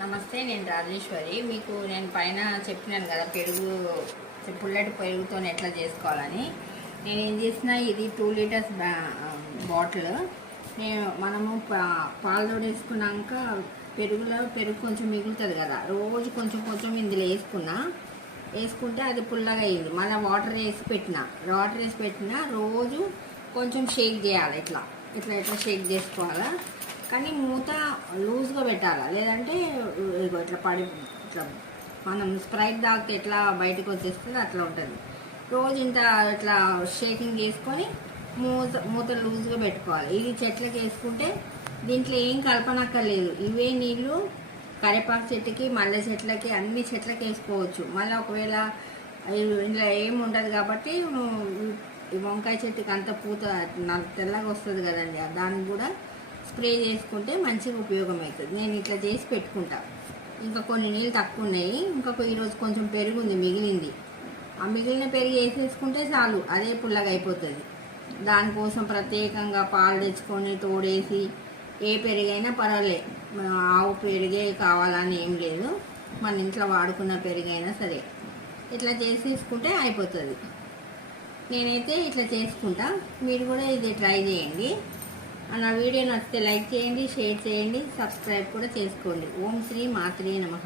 నమస్తే నేను రాజేశ్వరి. మీకు నేను పైన చెప్పినాను కదా పెరుగు పుల్లటి పెరుగుతో ఎట్లా చేసుకోవాలని. నేను ఏం చేసిన ఇది టూ లీటర్స్ బాటిల్. నేను మనము పా- పాలు తోడేసుకున్నాక పెరుగులో పెరుగు కొంచెం మిగులుతుంది కదా. రోజు కొంచెం కొంచెం ఇందులో వేసుకున్నా. వేసుకుంటే అది పుల్లగా అయ్యింది మళ్ళీ వాటర్ వేసి పెట్టిన. వాటర్ వేసి పెట్టిన రోజు కొంచెం షేక్ చేయాలి ఇట్లా. ఇట్లా ఇట్లా షేక్ చేసుకోవాలా. కానీ మూత లూజ్గా పెట్టాలి? లేదంటే ఇగో ఇట్లా పడి ఇట్లా మనం స్ప్రైట్ తాగితే ఎట్లా బయటకు వచ్చేస్తుందో అట్లా ఉంటుంది. రోజు ఇంత ఇట్లా షేకింగ్ చేసుకొని మూత మూత లూజ్గా పెట్టుకోవాలి. ఇది చెట్లకి వేసుకుంటే దీంట్లో ఏం కలపనక్కర్లేదు. ఇవే నీళ్ళు కరివేపాకు చెట్టుకి మల్లె చెట్లకి అన్ని చెట్లకి వేసుకోవచ్చు. మళ్ళీ ఒకవేళ ఇంట్లో ఇందులో ఏం ఉండదు కాబట్టి ఈ వంకాయ చెట్టుకి అంత పూత తెల్లగా వస్తుంది కదండి. దానికి కూడా స్ప్రే చేసుకుంటే మంచిగా ఉపయోగం అవుతుంది నేను ఇట్లా చేసి పెట్టుకుంటా. ఇంకా కొన్ని నీళ్ళు తక్కువ ఉన్నాయి. ఇంకా ఈరోజు కొంచెం పెరుగు ఉంది మిగిలింది. ఆ మిగిలిన పెరుగు వేసేసుకుంటే చాలు అదే పుల్లగా అయిపోతుంది. దానికోసం ప్రత్యేకంగా పాలు తెచ్చుకొని తోడేసి ఏ పెరుగైనా పర్వాలే. ఆవు పెరిగే కావాలని ఏం లేదు. మన ఇంట్లో వాడుకున్న పెరుగైనా సరే. ఇట్లా చేసేసుకుంటే అయిపోతుంది. నేనైతే ఇట్లా చేసుకుంటా. మీరు కూడా ఇది ట్రై చేయండి. నా వీడియో నచ్చితే లైక్ చేయండి షేర్ చేయండి సబ్స్క్రైబ్ కూడా చేసుకోండి. ఓం శ్రీ మాత్రే నమః.